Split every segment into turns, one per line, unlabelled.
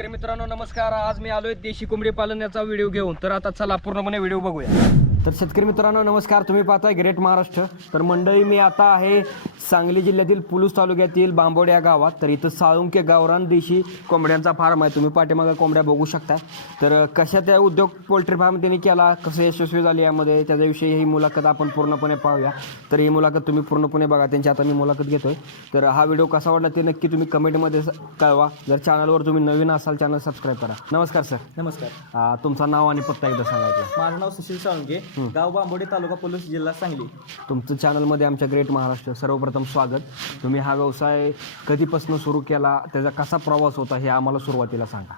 शेतकरी मित्रांनो नमस्कार. आज मी आलोय देशी कोंबडी पालन याचा व्हिडिओ घेऊन. तर आता चला पूर्णपणे व्हिडिओ बघूया. तर शेतकरी मित्रांनो नमस्कार. तुम्ही पाहताय ग्रेट महाराष्ट्र तर मंडळी मी आता आहे सांगली जिल्ह्यातील पुलूस तालुक्यातील बांबोड या गावात. तर इथं साळुंके गावरान देशी कोंबड्यांचा फार्म आहे. तुम्ही पाठीमागं कोंबड्या बघू शकता तर कशा त्या उद्योग पोल्ट्री फार्म त्यांनी केला? कसं यशस्वी झाले यामध्ये? त्याच्याविषयी ही मुलाखत आपण पूर्णपणे पाहूया. तर ही मुलाखत तुम्ही पूर्णपणे बघा. त्यांची आता मी मुलाखत घेतोय. तर हा व्हिडिओ कसा वाटला ते नक्की तुम्ही कमेंटमध्ये कळवा. जर चॅनलवर तुम्ही नवीन असाल चॅनल सबस्क्राईब करा. नमस्कार सर
नमस्कार.
तुमचं नाव आणि पत्ता एकदा सांगायचं
माझं नाव सुशील साळुंके. गाव बांबोडे तालुका पोलीस जिल्हा सांगली.
तुमचं चॅनलमध्ये आमच्या ग्रेट महाराष्ट्र सर्वप्रथम स्वागत. तुम्ही हा व्यवसाय कधीपासून सुरू केला? त्याचा कसा प्रवास होता? हे आम्हाला सुरुवातीला सांगा.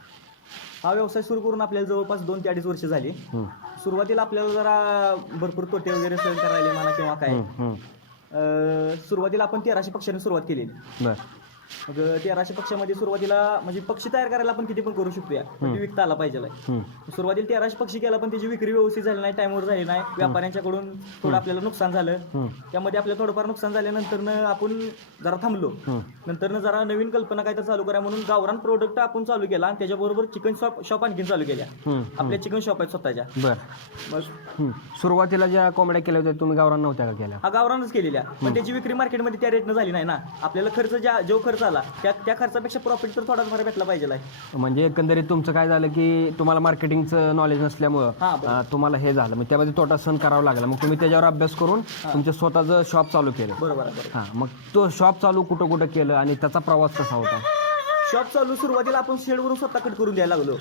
हा व्यवसाय सुरू करून आपल्याला जवळपास दोन ते अडीच वर्ष झाली. सुरुवातीला आपल्याला जरा भरपूर तोटे वगैरे सहन करायला म्हणा किंवा काय. सुरुवातीला आपण तेराशे पक्षांनी सुरुवात केलेली. मग तेराशे पक्षामध्ये सुरुवातीला म्हणजे पक्षी तयार करायला आपण किती पण करू शकूया. पण ती विकता आला पाहिजे सुरुवातीला तेराशे पक्षी केला पण त्याची विक्री व्यवस्थित झाली नाही टाइमवर झाली नाही. व्यापाऱ्यांच्याकडून थोडं आपल्याला नुकसान झालं. त्यामध्ये आपल्याला थोडंफार नुकसान झाल्यानंतर आपण जरा थांबलो. नंतर जरा नवीन कल्पना काय तर चालू करा म्हणून गावरान प्रोडक्ट आपण चालू केला आणि त्याच्याबरोबर चिकन शॉप शॉप आणखीन चालू केल्या. आपल्या चिकन शॉप आहेत स्वतःच्या.
बरं. सुरुवातीला ज्या कोंबड्या केल्या होत्या तुम्ही गावरान नव्हत्या का केल्या?
हा गावरानच केलेल्या. पण त्याची विक्री मार्केटमध्ये त्या रेटनं झाली नाही ना. आपल्याला खर्च ज्या जो खर्च आला त्या त्या खर्चापेक्षा प्रॉफिट तर थोडाच फार भेटला पाहिजे
म्हणजे एकंदरीत तुमचं काय झालं की तुम्हाला मार्केटिंगचं नॉलेज नसल्यामुळं
हा, बरोबर.
अं, तुम्हाला हे झालं. मग त्यामध्ये तोटा सहन करावा लागला. मग तुम्ही त्याच्यावर अभ्यास करून तुमचं स्वतःचं शॉप चालू केलं.
बरोबर आहे बरोबर
हां मग तो शॉप चालू कुठं कुठं केलं आणि त्याचा प्रवास कसा होता?
शॉप चालू सुरुवातीला आपण शेडवरून स्वतः कट करून द्यायला लागलो.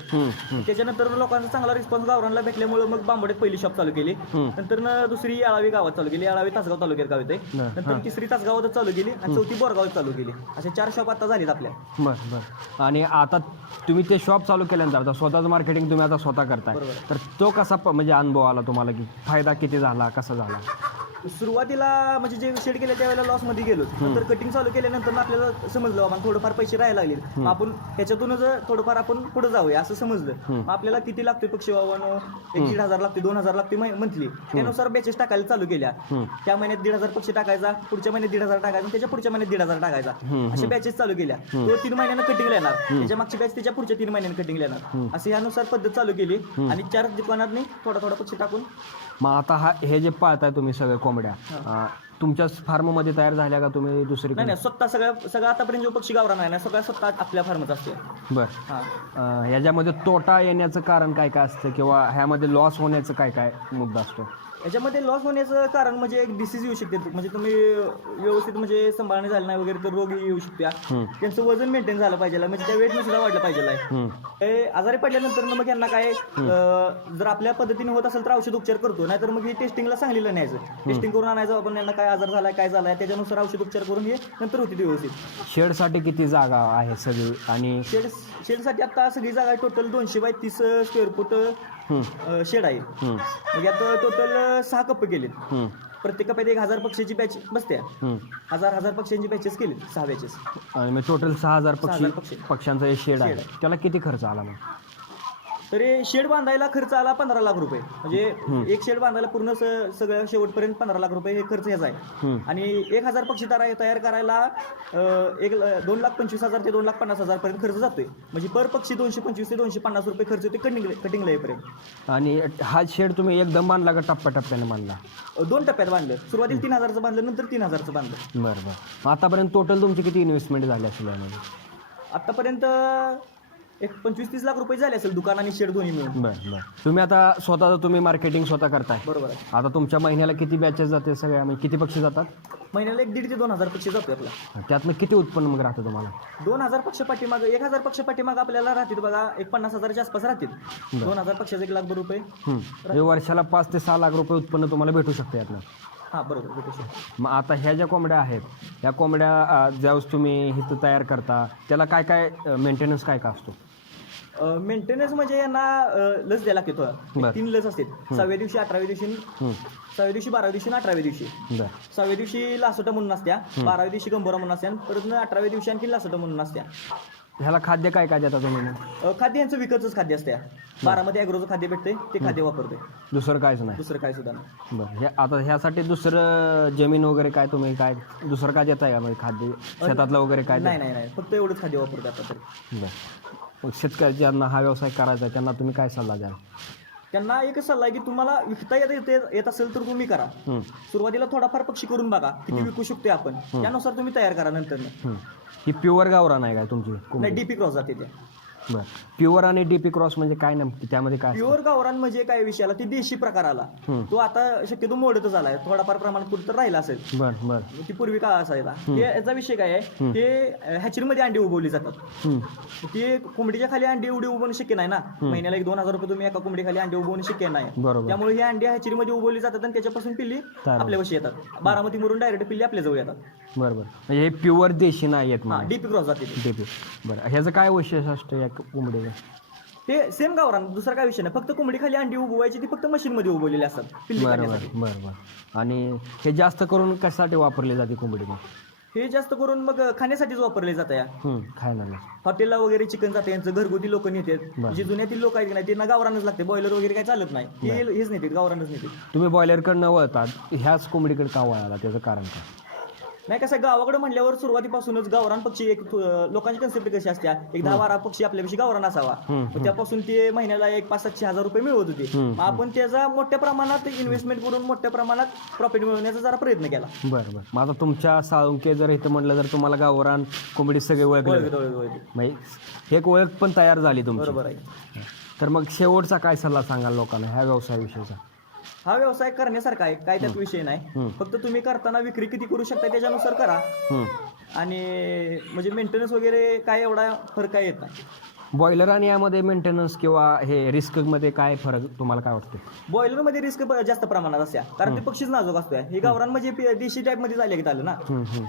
त्याच्यानंतर लोकांचा चांगला रिस्पॉन्स गावरानला भेटल्यामुळे मग बांबोड्यात पहिली शॉप चालू केली. नंतर दुसरी याळावी गावात चालू केली. याळावी तासगाव तालुक्यात गाव येते नंतर तिसरी तासगावात चालू केली आणि चौथी बोरगावात चालू केली. अशा चार शॉप आता झालीत आपल्या.
बरं बरं. आणि आता तुम्ही ते शॉप चालू केल्यानंतर आता स्वतःचं मार्केटिंग तुम्ही आता स्वतः करताय. तर तो कसा म्हणजे अनुभव आला तुम्हाला की फायदा किती झाला कसा झाला?
सुरुवातीला म्हणजे जे शेड केले त्यावेळेला लॉसमध्ये गेलो नंतर कटिंग चालू केल्यानंतर आपल्याला समजलं बाबा थोडंफार पैसे राहायला लागले. आपण ह्याच्यातूनच थोडंफार आपण पुढे जाऊया असं समजलं. आपल्याला किती लागते पक्षी बाबांनो एक दीड हजार लागते दोन हजार लागते मंथली त्यानुसार बॅचेस टाकायला चालू केल्या. त्या महिन्यात दीड हजार पक्षी टाकायचा पुढच्या महिन्यात दीड हजार टाकायचा त्याच्या पुढच्या महिन्यात दीड हजार टाकायचा. अशा बॅचेस चालू केल्या. तो तीन महिन्यानं कटिंग येणार त्याच्या मागची बॅच त्याच्या पुढच्या तीन महिन्यानं कटिंग येणार असं यानुसार पद्धत चालू केली आणि चार दुकानात थोडा थोडा पक्षी टाकून
मग आता हा हे जे पाळताय तुम्ही सगळे कोंबड्या अं, तुमच्याच फार्ममध्ये तयार झाल्या का तुम्ही दुसरी
नाही नाही स्वतः सगळं सगळं आतापर्यंत जो पक्षी गावरा नाही ना सगळं स्वतः आपल्या फार्मच असते
बरं.
हा.
ह्याच्यामध्ये तोटा येण्याचं कारण काय काय असतं? किंवा ह्यामध्ये लॉस होण्याचं काय काय मुद्दा असतो?
याच्यामध्ये लॉस होण्याचं कारण म्हणजे एक डिसीज येऊ शकते. म्हणजे तुम्ही व्यवस्थित म्हणजे सांभाळणे झालं नाही वगैरे तर रोग येऊ शकत्या.
हं,
त्यांचं वजन मेंटेन झालं पाहिजे म्हणजे त्या वेट सुद्धा वाढलं पाहिजे आजारी पडल्यानंतर मग यांना काय जर आपल्या पद्धतीने होत असेल तर औषध उपचार करतो. नाहीतर मग हे टेस्टिंगला सांगलेलं न्यायचं टेस्टिंग करून आणायचं आपण यांना काय आजार झालाय काय झालाय? त्याच्यानुसार औषध उपचार करून हे नंतर होती ती व्यवस्थित.
शेडसाठी किती जागा आहे सगळी? आणि
शेड शेडसाठी आता सगळी जागा टोटल दोनशे बाय तीस स्क्वेअर फूट शेड आहे. मग यात टोटल सहा कप्पे केलेत. प्रत्येक कप्प्यात एक हजार पक्षीची बॅच बसते. हजार हजार पक्ष्यांची बॅचेस केली सहा बॅचेस
आणि टोटल सहा हजार
सहा
पक्षी
हजार पक्षी.
पक्ष्यांचं हे शेड आहे.
शेड आहे.
त्याला किती खर्च आला मग?
तरी शेड बांधायला खर्च आला पंधरा लाख रुपये. म्हणजे एक शेड बांधायला पूर्ण स- सगळं शेवटपर्यंत पंधरा लाख रुपये हे खर्च याचा आहे.
हं,
आणि एक हजार पक्षी तयार तयार करायला अं, एक ल- दोन लाख पंचवीस हजार ते दोन लाख पन्नास हजार पर्यंत खर्च जातोय. म्हणजे पर पक्षी दोनशे पंचवीस ते दोनशे पन्नास रुपये खर्च होते कटिंग कटिंगला येईपर्यंत.
आणि हा शेड तुम्ही एकदम बांधला का टप्प्याटप्प्याने बांधला?
अं, दोन टप्प्यात बांधलं. सुरुवातीला तीन हजारचं बांधलं नंतर तीन हजारचं बांधलं.
बरं बरं. आतापर्यंत टोटल तुमची किती इन्व्हेस्टमेंट झाली असेल यामध्ये?
आतापर्यंत एक पंचवीस तीस लाख रुपये झाले असेल दुकान आणि शेड दोन्ही मिळून.
बरं बरं. तुम्ही आता स्वतःचं तुम्ही मार्केटिंग स्वतः करताय.
बरोबर आहे.
आता तुमच्या महिन्याला किती बॅचेस जाते सगळ्या म्हणजे किती पक्षी जातात?
महिन्याला एक दीड ते दोन हजार पक्षी जातोय आपला.
त्यातनं किती उत्पन्न मग राहतं तुम्हाला?
दोन हजार पक्ष पाठीमाग एक हजार पक्ष पाठीमाग आपल्याला राहतील बघा एक पन्नास हजारच्या आसपास राहतील. दोन हजार पक्षाचे एक लाख रुपये.
हं. म्हणजे वर्षाला पाच ते सहा लाख रुपये उत्पन्न तुम्हाला भेटू शकते यातनं.
हा बरोबर भेटू शकतो.
मग आता ह्या ज्या कोंबड्या आहेत ह्या कोंबड्या अं, ज्यावेळेस तुम्ही इथं तयार करता त्याला काय काय मेंटेनन्स काय काय असतो?
मेंटेनन्स म्हणजे यांना अं, लस द्यायला लागते
बरं.
थोडं तीन लस असते सहाव्या दिवशी अठराव्या दिवशी सहाव्या दिवशी बाराव्या दिवशी आणि अठराव्या दिवशी.
बरं.
सहाव्या दिवशी लासोटा म्हणून असत्या बाराव्या दिवशी गंभोरा म्हणून असत्या आणि परत अठराव्या दिवशी आणखी लासोटा म्हणून असत्या.
ह्याला खाद्य काय काय देता तुम्ही? मग
अं, खाद्य यांचं विकतच खाद्य असत्या. बारामध्ये अॅग्रोचं खाद्य भेटते ते खाद्य वापरते
दुसरं काहीच नाही.
दुसरं काय सुद्धा नाही.
बरं. हे आता ह्यासाठी दुसरं जमीन वगैरे काय तुम्ही काय दुसरं काय देताय का? म्हणजे खाद्य शेतातलं वगैरे काय
नाही नाही नाही. फक्त एवढंच खाद्य वापरते आता तरी.
बरं. मग शेतकरी ज्यांना हा व्यवसाय करायचा आहे त्यांना तुम्ही काय सल्ला द्याल?
त्यांना एकच सल्ला आहे की तुम्हाला विकता येत येत- येत असेल तर तुम्ही करा.
हं,
सुरुवातीला थोडाफार पक्षी करून बघा किती विकू शकतोय आपण. त्यानुसार तुम्ही तयार करा नंतर.
हं. ही प्युअर गावरान आहे काय तुमची
नाही डीपी क्रॉस जाते
बरं प्युअर आणि डीपी क्रॉस म्हणजे काय नेमकी? त्यामध्ये काय?
प्युअर गावरान म्हणजे काय विषय आला ती देशी प्रकार आला. तो आता शक्यतो मोडतच आलाय थोडाफार प्रमाणात कुठं राहिला असेल.
बरं बरं.
ती पूर्वी काळ असायला हे याचा विषय काय आहे? हे हॅचरीमध्ये अंडी उभवली जातात. ते कोंबडीच्या खाली अंडी एवढी उभवणं शक्य नाही ना. महिन्याला एक दोन हजार रुपये तुम्ही एका कोंबडी खाली अंडी उभवणं शक्य नाही.
बरोबर.
त्यामुळे ही अंडी हॅचरीमध्ये उभवली जातात आणि त्याच्यापासून पिल्ली
तयार
आपल्या वशी येतात. बारामती मरून डायरेक्ट पिल्ली आपल्या जवळ येतात.
बरं बरं. म्हणजे हे प्युअर देशी नाही आहेत मला
डीपी क्रॉस जाते ते.
डीपी बरं ह्याचं काय वैशिष्ट्य असतं या कोंबडीचं?
ते सेम गावरान दुसरा काय विषय नाही. फक्त कोंबडी खाली अंडी उभवायची ती फक्त मशीन मध्ये उभवलेली असतात पिल्ली
बरं
काढण्यासाठी.
बरं बरं बरं. आणि हे जास्त करून कशासाठी वापरली जाते कोंबडी मग?
हे जास्त करून मग खाण्यासाठीच वापरले जातं या.
हं, खायला. नाही.
हॉटेलला वगैरे चिकन जाते यांचं घरगुती लोक नेतात.
बरं.
जे जुन्यातील लोक आहेत की नाही त्यांना गावरानच लागते. बॉयलर वगैरे काय चालत नाही. हे हेच नेतात गावरानच नेते
तुम्ही बॉयलरकडे न वळतात ह्याच कोंबडीकडे का वळाला? त्याचं कारण काय?
नाही कसं गावाकडे म्हणल्यावर सुरुवातीपासूनच गावरान पक्षी एक अं, लोकांची कन्सेप्ट कशी असते एक दहा बारा पक्षी आपल्यापेक्षा गावरान असावा. मग त्यापासून ते महिन्याला एक पाच सातशे हजार रुपये मिळवत होते. मग आपण त्याचा मोठ्या प्रमाणात इन्व्हेस्टमेंट करून मोठ्या प्रमाणात प्रॉफिट मिळवण्याचा जरा प्रयत्न केला.
बरं बरं. मग आता तुमच्या साळुंके जर इथं म्हटलं तर तुम्हाला गावरान कोंबडी सगळे ओळखले.
ओळख- ओळख- ओळख.
म्हणजे एक ओळख पण तयार झाली तुमची.
बरोबर आहे.
तर मग शेवटचा काय सल्ला सांगाल लोकांना ह्या व्यवसायाविषयीचा?
हा व्यवसाय करण्यासारखा आहे काय त्यात विषय नाही. फक्त तुम्ही करताना विक्री किती करू शकता त्याच्यानुसार करा.
हं.
आणि म्हणजे मेंटेनन्स वगैरे काय एवढा फरक काय येत नाही.
बॉयलर आणि यामध्ये मेंटेनन्स किंवा हे रिस्कमध्ये काय फरक तुम्हाला काय वाटतं
बॉयलरमध्ये रिस्क जास्त प्रमाणात असत्या. कारण ते पक्षीच नाजूक असतोय. हे गावरान म्हणजे देशी टाईपमध्ये झाले की आलं ना.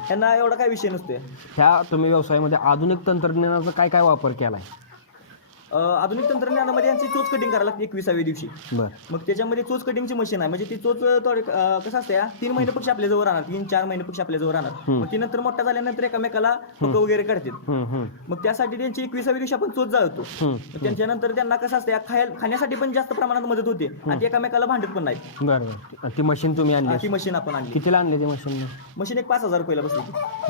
त्यांना एवढा काय विषय नसतोय.
ह्या तुम्ही व्यवसायामध्ये आधुनिक तंत्रज्ञानाचा काय काय वापर केला आहे
अं, आधुनिक तंत्रज्ञानामध्ये यांची चोच कटिंग करायला लागते एकविसाव्या दिवशी. मग त्याच्यामध्ये चोच कटिंगची मशीन आहे. म्हणजे ती चोच कसं असते तीन महिने पक्षी आपल्या जवळ राहणार तीन चार महिने पक्षी आपल्या जवळ राहणार. मग ती नंतर मोठा झाल्यानंतर एकामेकाला वगैरे काढतात.
हं, हं,
मग त्यासाठी त्यांची एकविसाव्या दिवशी आपण चोच जाळतो.
हं.
त्यांच्यानंतर त्यांना कसं असतं खाण्यासाठी पण जास्त प्रमाणात मदत होते. आणि ते एकामेकाला भांडत पण नाही
ती मशीन तुम्ही आणली
ती मशीन आपण आणली.
कितीला आणली ती मशीन
मशीन एक पाच हजार रुपयाला बसली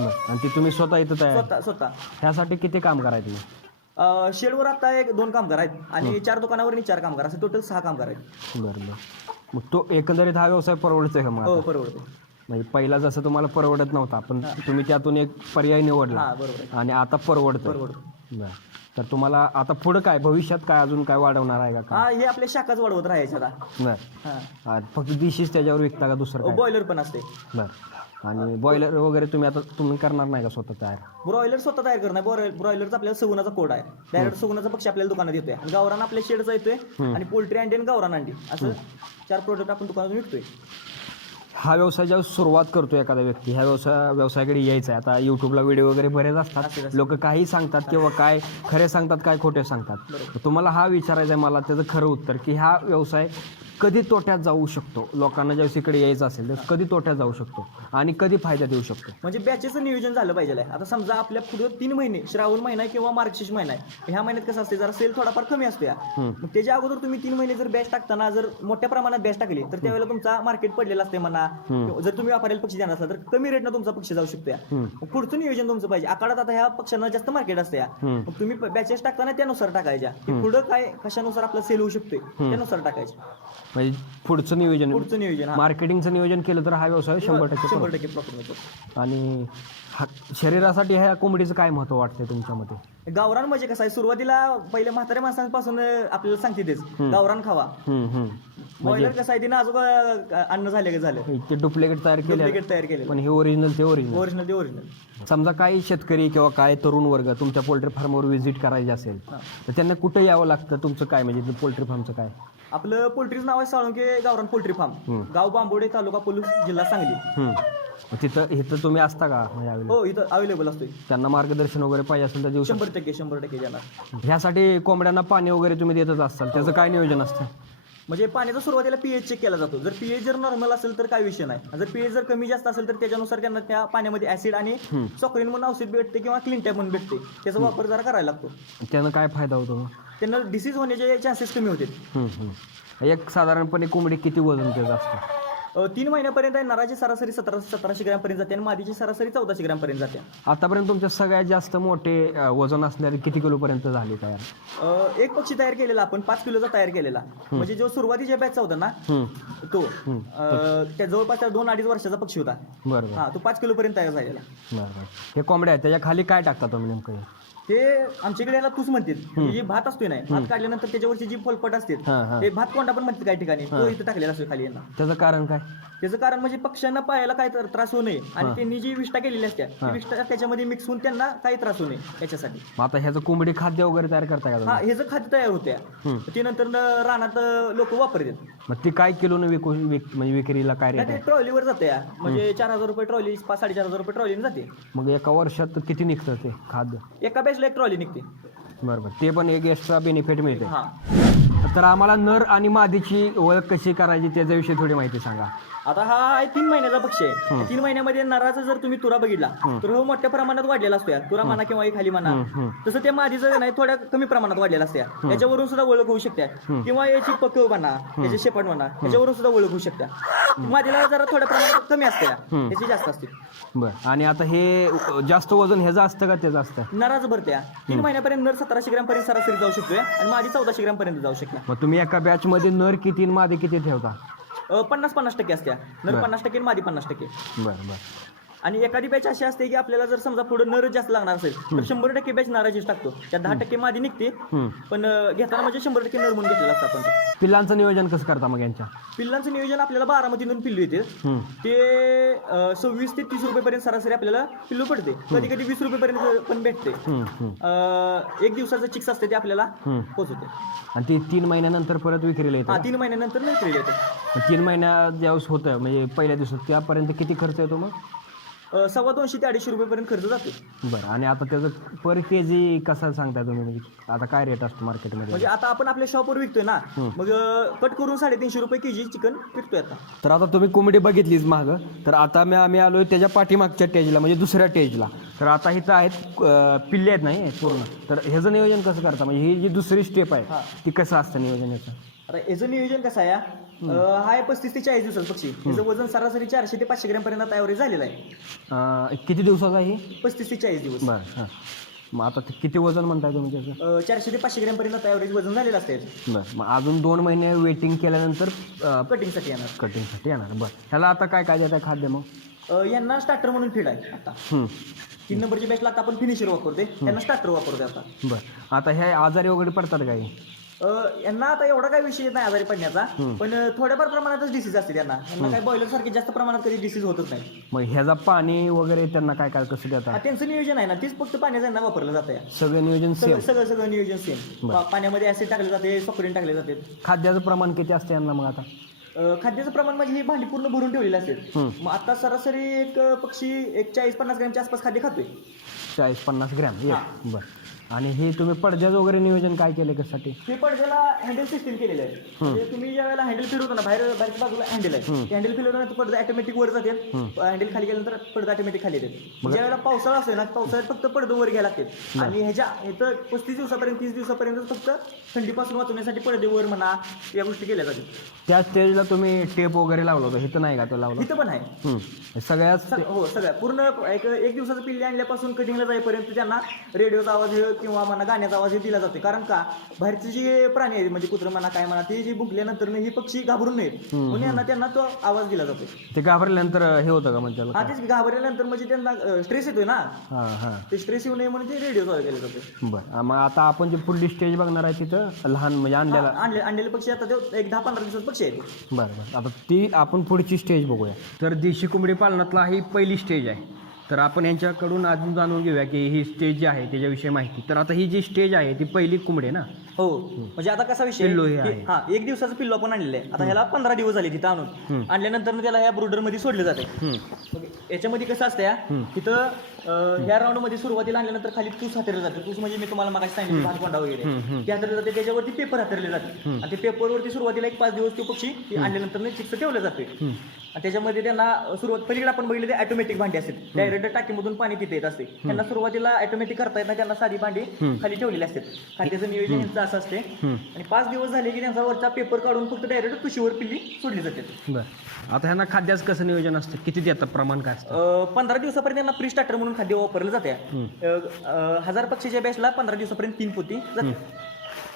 आणि ती तुम्ही स्वतः इथं तयार
स्वतः स्वतः.
ह्यासाठी किती काम करायचं
अं, शेडवर आता एक दोन कामगार आहेत आणि चार दुकानावर चार कामगार असं टोटल सहा कामगार आहेत.
बरं बरं. मग तो एकंदरीत हा व्यवसाय परवडतोय का मग
हो? परवडतो.
म्हणजे पहिला जसं तुम्हाला परवडत नव्हता पण तुम्ही त्यातून एक पर्याय निवडला
हा बरोबर आहे.
आणि आता परवडतं
परवडतो.
बरं. तर तुम्हाला आता पुढं काय भविष्यात काय अजून काय वाढवणार आहे का
हा हे आपल्या शाखाच वाढवत राहायचे आता.
बरं.
हा.
हा, फक्त दिशीच त्याच्यावर विकता का दुसरं काय?
बॉयलर पण असते.
बरं. आणि बॉयलर वगैरे तुम्ही आता तुम्ही करणार नाही का स्वतः तयार?
ब्रॉयलर स्वतः तयार करणार ब्रॉयलरचा आपल्याला सगुणाचा कोड आहे. डायरेक्ट सगुणाचा पक्षी आपल्याला दुकानात येतोय. आणि गावरान आपल्या शेडचा येतोय. आणि पोल्ट्री अंडी आणि गावरान अंडी. असं चार प्रोडक्ट आपण दुकानातून विकतोय.
हा व्यवसाय जेव्हा सुरुवात करतो एखादा व्यक्ती ह्या व्यवसाय व्यवसायाकडे यायचा आहे. आता युट्यूबला व्हिडिओ वगैरे बरेच असतात. लोक काही सांगतात किंवा काय खरे सांगतात काय खोटे सांगतात. तुम्हाला हा विचारायचा आहे मला त्याचं खरं उत्तर. की हा व्यवसाय कधी तोट्यात जाऊ शकतो. लोकांना ज्यावेळेस इकडे यायचं असेल तर कधी तोट्यात जाऊ शकतो आणि कधी फायद्यात येऊ शकतो.
म्हणजे बॅचेचं नियोजन झालं पाहिजे. आता समजा आपल्या पुढे तीन महिने श्रावण महिना किंवा मार्गशीर्ष महिना आहे. ह्या महिन्यात कसं असते जरा सेल थोडाफार कमी असतो या मग त्याच्या अगोदर तुम्ही तीन महिने जर बॅच टाकताना जर मोठ्या प्रमाणात बॅच टाकली तर त्यावेळेला तुमचा मार्केट पडलेला असते म्हणा. जर तुम्ही वापरायला पक्षी देणार असला तर कमी रेटनं तुमचा पक्षी जाऊ शकतो या पुढचं नियोजन तुमचं पाहिजे. आकाडात आता ह्या पक्षांना जास्त मार्केट असते या मग तुम्ही बॅचेस टाकताना त्यानुसार टाकायच्या. पुढं काय कशानुसार आपला सेल होऊ शकतोय त्यानुसार टाकायचे.
म्हणजे पुढचं नियोजन
पुढचं नियोजन हा.
मार्केटिंगचं नियोजन केलं तर हा व्यवसाय शंभर टक्के
शंभर टक्के प्रॉफिट
पडतो. आणि हा शरीरासाठी ह्या कोंबडीचं काय महत्त्व वाटतंय तुमच्या मते
गावरान म्हणजे कसं आहे सुरुवातीला पहिले म्हाताऱ्या माणसांपासून आपल्याला सांगते तेच. गावरान खावा.
हम्म, हम्म.
बॉयलर कसं आहे ते नाजूक अं, अन्न झाले का झालं?
ते डुप्लिकेट तयार केले.
डुप्लिकेट तयार केले.
पण हे ओरिजिनल ते ओरिजिनल
ओरिजिनल ते ओरिजिनल
समजा काही शेतकरी किंवा काय तरुण वर्ग तुमच्या पोल्ट्री फार्मवर व्हिजिट करायची असेल तर त्यांना कुठे यावं लागतं? तुमचं काय म्हणजे पोल्ट्री फार्मचं काय?
आपलं पोल्ट्रीचं नाव आहे साळुंके गावरान पोल्ट्री फार्म. गाव बांबोडे तालुका पोलीस जिल्हा सांगली.
हम्म. तिथं इथं तुम्ही असता का? म्हणजे?
हो इथं अवेलेबल असतोय.
त्यांना मार्गदर्शन वगैरे पाहिजे असेल तर देऊ
शंभर टक्के शंभर टक्के देणार.
शकता ह्यासाठी कोंबड्यांना पाणी वगैरे तुम्ही देतच असाल. त्याचं काय नियोजन असतं?
म्हणजे पाण्याचा सुरुवातीला पीएच चेक केला जातो. जर पीएच जर नॉर्मल असेल तर काय विषय नाही. जर पीएच जर कमी जास्त असेल तर त्याच्यानुसार त्यांना त्या पाण्यामध्ये ऍसिड आणि सॉक्रिन म्हणून औषध भेटते किंवा क्लीन टॅप म्हणून भेटते. त्याचा वापर जरा करायला लागतो.
त्यानं काय फायदा होतो?
त्यांना डिसीज होण्याचे चान्सेस कमी होते
हम्म, हम्म. एक साधारणपणे कोंबडी किती वजन त्याचं असतं
तीन महिन्यापर्यंत आहे नराची सरासरी सतरा सतराशे ग्रॅम पर्यंत जाते आणि मादीची सरासरी चौदाशे ग्रॅम पर्यंत जाते.
आतापर्यंत तुमच्या सगळ्यात जास्त मोठे अ, वजन असणारे किती किलोपर्यंत झाले तयार?
अ, एक पक्षी तयार केलेला आपण पाच किलोचा तयार केलेला. म्हणजे जो सुरुवातीच्या बॅचचा होता ना
हम्म.
तो अ, त्या जवळपास त्या दोन अडीच वर्षाचा पक्षी होता.
बरं बरं
हा तो पाच किलो पर्यंत तयार झालेला.
बरं बरं हे कोंबड्या आहेत त्याच्याखाली काय टाकता तुम्ही नेमकं?
ते आमच्याकडे याला तूच म्हणतील. जे भात असतोय ना भात काढल्यानंतर त्याच्यावरची जी फलपट असते
हा, हा.
ते भात कोंडा पण म्हणतात काही ठिकाणी. तो इथं टाकलेला असतो खाली यांना.
त्याचं कारण काय?
त्याचं कारण म्हणजे पक्ष्यांना पायाला काय तर- त्रास होऊ नये आणि त्यांनी जी विष्ठा केलेली असते ती विष्ठा त्याच्यामध्ये मिक्स होऊन त्यांना काही त्रास होऊ नये याच्यासाठी.
मग आता ह्याचं कोंबडी खाद्य वगैरे तयार करता का
हा
तुम्ही?
हे जर खाद्य तयार होत्या. ते नंतर न रानात लोक वापरतात.
मग ती काय किलोनं विकू विक म्हणजे विक्रीला काय रेट
नाही
आहे
ते ट्रॉलीवर जाते. या. म्हणजे चार हजार रुपये ट्रॉली पाच साडेचार हजार रुपये ट्रॉलीने जाते.
मग एका वर्षात किती निघतं ते खाद्य?
एका बॅचला एक ट्रॉली निघते.
बरोबर ते पण एक एक्स्ट्रा बेनिफिट मिळते.
हा.
तर आम्हाला नर आणि मादीची ओळख कशी करायची त्याच्याविषयी थोडी माहिती सांगा.
आता हा आहे तीन महिन्याचा पक्षी आहे. तीन महिन्यामध्ये नराचा जर तुम्ही तुरा बघितला तर हो मोठ्या प्रमाणात वाढलेला असतो या तुरा म्हणा किंवा खाली म्हणा. तसं त्या मादीचं नाही थोड्या कमी प्रमाणात वाढलेला असते याच्यावरून सुद्धा ओळख होऊ शकते. किंवा याची पकव म्हणा याचे शेपट म्हणा याच्यावरून सुद्धा ओळख होऊ शकते. मादीला जरा थोड्या प्रमाणात कमी असते. याची जास्त असते.
बरं. आणि आता हे जास्त वजन ह्याचं असतं का त्याचं असतं?
नराचं भरत्या. तीन महिन्यापर्यंत नर सतराशे ग्रॅम पर्यंत सरासरी जाऊ शकतोय. आणि मादी चौदाशे ग्रॅम पर्यंत जाऊ शकते
मग तुम्ही एका बॅचमध्ये नर किती आणि मादी किती ठेवता?
अ, पन्नास पन्नास टक्के असत्या. नर पन्नास टक्के आणि मादी पन्नास टक्के.
बरं बरं.
आणि एखादी बॅच अशी असते की आपल्याला जर समजा पुढे नर जास्त लागणार असेल तर शंभर टक्के बॅच नाराजीच टाकतो. त्यात दहा टक्के मादी निघते पण अ, घेताना म्हणजे शंभर टक्के नर म्हणून घेतलेलं असतं आपण. ते.
पिल्लांचं नियोजन कसं करता मग यांच्या?
पिल्लांचं नियोजन आपल्याला बारामतीतून पिल्लू येते.
हम्म.
ते अ, सव्वीस ते तीस रुपयेपर्यंत सरासरी आपल्याला पिल्लू पडते. कधी कधी वीस रुपयेपर्यंत पण भेटते.
हम्म, हम्म.
अ, एक दिवसाचं चिक्स असते ते आपल्याला पोचवते
आणि ती तीन महिन्यानंतर परत विक्रीला येतं
हा तीन महिन्यानंतर नाही विक्रीला येते.
मग तीन महिन्यात ज्यावेळेस होतं म्हणजे पहिल्या दिवसात त्यापर्यंत किती खर्च येतो मग?
अ, सव्वा दोनशे ते अडीचशे रुपयेपर्यंत खर्च जातो
बरं आणि आता त्याचं पर के जी कसं सांगताय तुम्ही? म्हणजे आता काय रेट असतो मार्केटमध्ये
म्हणजे आता आपण आपल्या शॉपवर विकतोय ना मग कट करून साडेतीनशे रुपये केजी चिकन विकतोय आता.
तर आता तुम्ही कोंबडी बघितलीच मागं. तर आता मी आम्ही आलोय त्याच्या पाठीमागच्या टेजला म्हणजे दुसऱ्या टेजला तर आता इथं आहेत अं, पिल्ले आहेत नाही पूर्ण. तर ह्याचं नियोजन कसं करता? म्हणजे ही जी दुसरी स्टेप आहे ती कसं असतं नियोजन याचं?
आता याचं नियोजन कसं आहे? अ, हा आहे पस्तीस ते चाळीस दिवसाचा पक्षी. याचं वजन सरासरी चारशे ते पाचशे ग्रॅम पर्यंत ॲव्हरेज झालेलं आहे.
अं, किती दिवसाचं आहे
पस्तीस ते चाळीस दिवस.
बरं हां. मग आता ते किती वजन म्हणताय तुम्ही त्याचं?
अ, चारशे ते पाचशे ग्रॅम पर्यंत ॲव्हरेज वजन झालेलं असतं
बरं मग अजून दोन महिने वेटिंग केल्यानंतर
कटिंगसाठी येणार.
कटिंगसाठी येणार. बरं. ह्याला आता काय काय देत आहे खाद्य मग?
अ, यांना स्टार्टर म्हणून फीड आहे आता.
हं.
तीन नंबरची बॅचला आता आपण फिनिशर वापरते त्यांना स्टार्टर वापरते आता.
बरं. आता हे आजारी वगैरे पडतात काही
यांना आता एवढा काही विषय येत नाही आजारी पडण्याचा पण थोड्याफार प्रमाणातच डिसीज असते त्यांना यांना काही बॉयलर सारखे जास्त प्रमाणात कधी डिसीज होतच नाही.
मग ह्याचा पाणी वगैरे त्यांना काय काय कसं देता
हा, त्यांचं नियोजन आहे ना तेच फक्त पाण्याचं यांना वापरलं जातं
सगळं नियोजन सेम
सगळं सगळं सगळं नियोजन सेम पाण्यामध्ये ऍसिड टाकले जाते सॉक्रिन टाकले जाते.
खाद्याचं प्रमाण किती असतं यांना मग आता?
अ, खाद्याचं प्रमाण म्हणजे ही भांडी पूर्ण भरून ठेवलेली असेल मग आता सरासरी एक अ, पक्षी एक चाळीस पन्नास ग्रॅमच्या आसपास खाद्य खातोय.
चाळीस पन्नास ग्रॅम एक. बरं. आणि हे तुम्ही पडद्याचं वगैरे नियोजन काय केलं कशासाठी?
हे पडद्याला हँडल सिस्टीम केलेलं आहे. म्हणजे तुम्ही ज्या वेळेला हँडल फिरवतो ना बाहेर बाहेरच्या बाजूला हँडल आहे. हँडल फिरवल्यानंतर पडदा ऑटोमॅटिक वर जाते. हँडल खाली गेल्यानंतर पडदा ऑटोमॅटिक खाली येते. ज्या वेळेला पावसाळा असतो ना पावसाळ्यात फक्त पडदे वर घ्यायला लागते आणि ह्याच्या इथं पस्तीस दिवसापर्यंत तीस दिवसापर्यंत फक्त थंडीपासून वाचवण्यासाठी पडदे वर म्हणा या गोष्टी केल्या जातात.
त्या स्टेजला तुम्ही टेप वगैरे लावलं होतं. इथं नाही का तो लावलं?
इथं पण आहे.
हं. हे सगळ्याच
सग- हो सगळ्या पूर्ण एक एक दिवसाचं पिल्ली आणल्यापासून कटिंगला जाईपर्यंत त्यांना रेडिओचा आवाज हे किंवा म्हणा गाण्याचा आवाज हे दिला जाते कारण का? बाहेरचे जे प्राणी आहेत म्हणजे कुत्र म्हणा काय म्हणा ते जे भुकल्यानंतर ही पक्षी घाबरून नाहीत म्हणून यांना त्यांना तो आवाज दिला जातो
ते घाबरल्यानंतर हे होतं का म्हणजे त्याला?
हा तेच घाबरल्यानंतर म्हणजे त्यांना स्ट्रेस येतोय ना?
हां हां.
ते स्ट्रेस येऊ नये म्हणून ते रेडिओ चालू केले जाते
बरं मग आता आपण जे पुढली स्टेज बघणार आहे तिथं लहान म्हणजे आणलेला
आणले आणलेले पक्षी आता ते एक दहा पंधरा दिवसात पक्षी आहेत.
बरं बरं. आता ती आपण पुढची स्टेज बघूया. तर देशी कोंबडी पालनातला ही पहिली स्टेज आहे. तर आपण यांच्याकडून अजून जाणून घेऊया की ही स्टेज जी आहे त्याच्याविषयी माहिती. तर आता ही जी स्टेज आहे ती पहिली कोंबडी ना?
हो. म्हणजे आता कसा विषय?
पिल्लू हे
की-. हा एक दिवसाचं पिल्लू आपण आणलेलं आहे. आता ह्याला पंधरा दिवस झाले तिथं आणून. आणल्यानंतर त्याला या ब्रुडरमध्ये सोडलं जाते. मग याच्यामध्ये कसं असतं या तिथं ह्या राऊंडमध्ये सुरुवातीला आणल्यानंतर खाली तूस हातरले जाते. तूस म्हणजे मी तुम्हाला मागाशी सांगितलं भातकोंडा वगैरे. ते हातरले जाते त्याच्यावरती पेपर हातरले जाते. आणि ते पेपरवरती सुरुवातीला एक पाच दिवस तो पक्षी ते आणल्यानंतर चिक्स ठेवलं जाते. आणि त्याच्यामध्ये त्यांना सुरुवात पलीकडे आपण बघितले ते ऑटोमॅटिक भांडी असते डायरेक्ट टाकीमधून पाणी तिथे येत असते. त्यांना सुरुवातीला ऑटोमॅटिक करता येत नाही त्यांना साधी भांडी खाली ठेवलेली असतात. खाद्याचं नियोजन यांचं असं असते. आणि पाच दिवस झाले की त्यांचा वरचा पेपर काढून फक्त डायरेक्ट तुशीवर पिल्ली सोडली जाते.
आता ह्यांना खाद्याचं कसं नियोजन असतं? किती देतात? प्रमाण काय असतं?
पंधरा दिवसापर्यंत त्यांना प्री स्टार्टर म्हणून खाद्य वापरलं जाते. हजार पक्षीच्या बॅचला पंधरा दिवसापर्यंत तीन पोती जाते.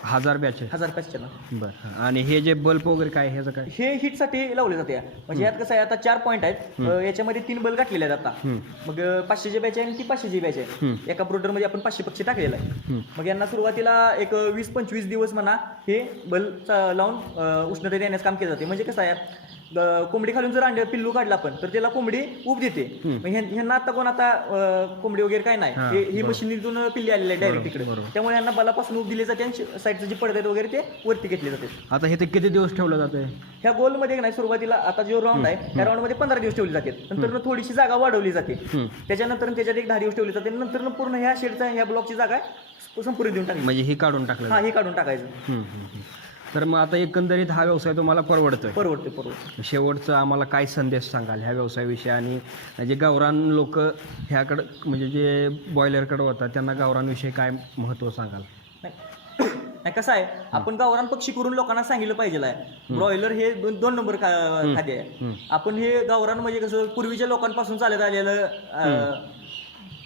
हजार बॅच
हजार पक्षीला
बरं आणि हे जे बल्ब वगैरे काय ह्याचं काय?
हे हिटसाठी लावले जाते. म्हणजे यात कसं आहे आता चार पॉईंट आहेत. याच्यामध्ये तीन बल गाठलेले आहेत आता. मग पाचशेची बॅच आहे आणि ती पाचशेची बॅच आहे. एका ब्रोडरमध्ये आपण पाचशे पक्षी टाकलेला आहे मग यांना सुरुवातीला एक वीस पंचवीस दिवस म्हणा हे बल चा- लावून उष्णता देण्यास काम केलं जाते. म्हणजे कसं आहे कोंबडी खालून जर अंडे पिल्लू काढला आपण तर त्याला कोंबडी उब देते. मग ह्यां- ह्यांना आता कोण आता अ, कोंबडी वगैरे काय नाही. हे- ही मशीनीतून पिल्ली आलेली आहे डायरेक्ट इकडे त्यामुळे यांना बलापासून उब दिली जाते आणि साईडचे जे पडदे आहेत वगैरे ते वरती घेतले जाते.
आता हे ते किती दिवस ठेवलं जातं
ह्या गोलमध्ये नाही सुरुवातीला आता जो राऊंड आहे त्या राऊंडमध्ये पंधरा दिवस ठेवली जाते. नंतर थोडीशी जागा वाढवली जाते. त्याच्यानंतर त्याच्यात एक दहा दिवस ठेवली जाते. नंतर पूर्ण ह्या शेडचा ह्या ब्लॉकची जागा आहे संपूर्ण देऊन टाकली
म्हणजे हे काढून टाकलं
हा हे काढून टाकायचं.
हम्म, हम्म, हम्म. तर मग आता एकंदरीत हा व्यवसाय तुम्हाला परवडतोय.
परवडते परवडते
शेवटचं आम्हाला काय संदेश सांगाल ह्या व्यवसायाविषयी? आणि जे गावरान लोक ह्याकडं म्हणजे जे बॉयलरकडे होतात त्यांना गावरानविषयी काय महत्त्व सांगाल?
नाही. कसं आहे आपण गावरान पक्षी करून लोकांना सांगितलं पाहिजे आहे. ब्रॉयलर हे दोन दोन नंबर खा- खाद्य आहे. आपण हे गावरान म्हणजे कसं पूर्वीच्या लोकांपासून चालत आलेलं अं,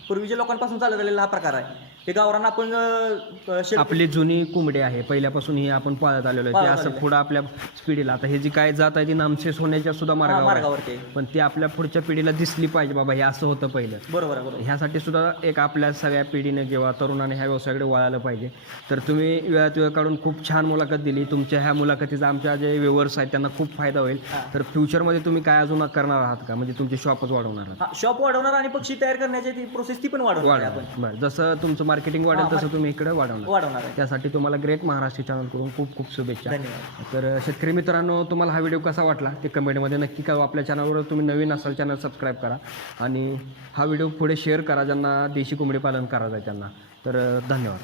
पूर्वीच्या लोकांपासून चालत आलेला हा प्रकार आहे. हे गावरान आपण अं,
आपली जुनी कोंबडी आहे. पहिल्यापासून ही आपण पाळत आलेलो आहे. ते
पाळत
असं पुढं आपल्या पिढीला. आता हे जी काय जात आहे ती नामशेष होण्याच्या सुद्धा
हा,
मार्गावर आहे.
मार्गावरती आहे.
पण ती आपल्या पुढच्या पिढीला दिसली पाहिजे. बाबा हे असं होतं पहिलं.
बरोबर आहे बरोबर
ह्यासाठी सुद्धा एक आपल्या सगळ्या पिढीने किंवा तरुणाने ह्या व्यवसायाकडे वळायला पाहिजे. तर तुम्ही वेळात वेळ काढून खूप छान मुलाखत दिली. तुमच्या ह्या मुलाखतीचा आमच्या जे व्ह्युअर्स आहेत त्यांना खूप फायदा होईल. तर फ्युचरमध्ये तुम्ही काय अजून करणार आहात का? म्हणजे तुमचे शॉपच वाढवणार आहात.
हा शॉप वाढवणार आणि पक्षी तयार करण्याची ती प्रोसेस ती पण वाढवणार आहे आपण.
वाढवणार बरं जसं तुमचं मार्केटिंग वाढेल तसं तुम्ही इकडे वाढवणार.
वाढवणार आहे.
त्यासाठी तुम्हाला ग्रेट महाराष्ट्र चॅनलकडून खूप खूप शुभेच्छा.
धन्यवाद.
तर शेतकरी मित्रांनो तुम्हाला हा व्हिडिओ कसा वाटला ते कमेंटमध्ये नक्की कळवा. आपल्या चॅनलवर तुम्ही नवीन असाल चॅनल सबस्क्राईब करा. आणि हा व्हिडिओ पुढे शेअर करा ज्यांना देशी कोंबडी पालन करायचं आहे त्यांना. तर धन्यवाद.